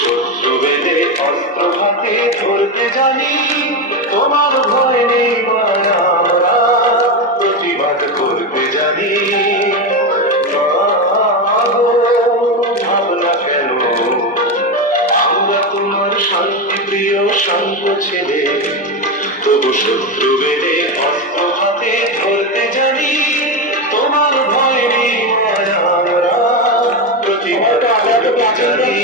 শত্রু বেঁধে অস্ত্র হাতে ধরতে জানি, তোমার ভয় নেই মায়া, আমরা প্রতিবাদ করতে জানি। ভাবনা কেন, আমরা তোমার শান্তিপ্রিয় শান্ত ছেলে, তবু শত্রু বেঁধে অস্ত্র হাতে ধরতে জানি, তোমার ভয় নেই মায়া, আমরা প্রতিবাদ করতে জানি।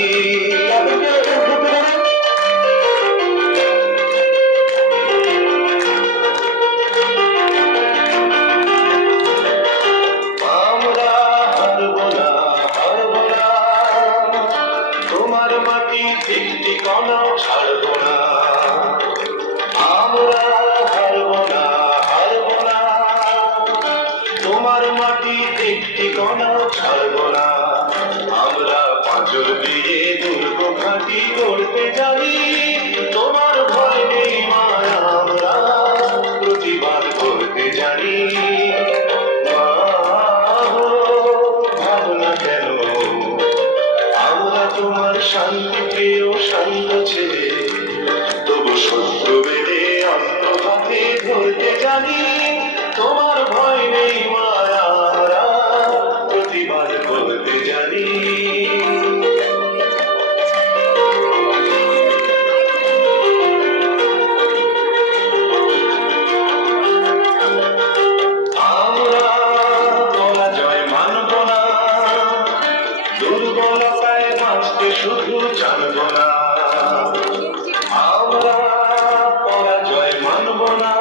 আমরা হারব না, হারব না, তোমার মাটি একটি কণাও ছাড়ব না। আমরা হারব না, হারব না, তোমার মাটি একটি কণাও ছাড়ব না। আমরা পাঁজর দিয়ে দুর্গ ঘাঁটি গড়তে জানি, তোমার ভয় নেই মায়া, আমরা প্রতিবাদ করতে জানি। ভাবনা কেন, আমরা তোমার শান্তিপ্রিয় শান্ত ছেলে, তবু শত্রু বেঁধে অস্ত্র হাতে ধরতে জানি, তোমার ভয় নেই মায়া, আমরা প্রতিবাদ করতে জানি। আমরা পরাজয় মানব না, দুর্বলতায় বাঁচতে শুধু জানব না। আমরা পরাজয় মানব না,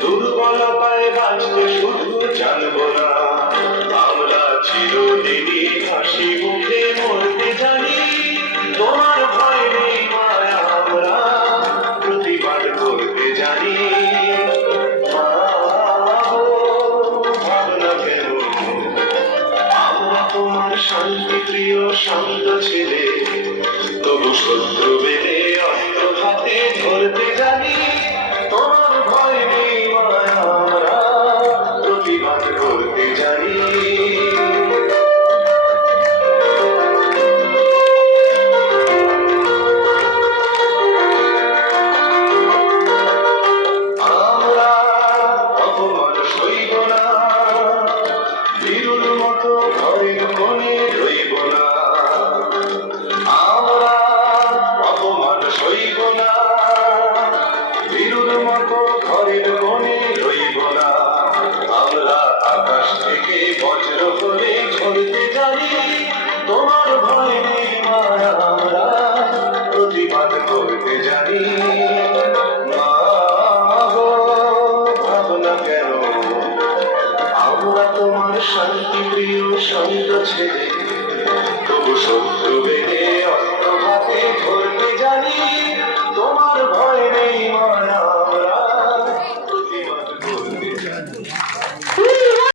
দুর্বলতায় বাঁচতে শুধু জানব না। আমরা চিরদিনই হাসি মুখে মরতে জানি, তোমার ভয় নেই মায়া, আমরা প্রতিবাদ করতে জানি। ভাবনা কেন, আমরা তোমার শান্তিপ্রিয় শান্ত ছেলে, তবু শত্রু বেঁধে অস্ত্র হাতে ধরতে জানি, তোমার ভয় নেই মায়া, আমরা প্রতিবাদ করতে জানি। আমরা অপমান সইব না, বীরুর মতো ঘরের কোণে রইব না। আমরা অপমান সইব না, বীরুর মতো ঘরের কোণে রইব না। আমরা আকাশ থেকে বজ্র করে ঝরতে জানি, তোমার ভয় নেই মায়া, আমরা প্রতিবাদ করতে জানি। ভাবনা কেন, আমরা তোমার শান্তিপ্রিয় শান্ত ছেলে, তবু সত্য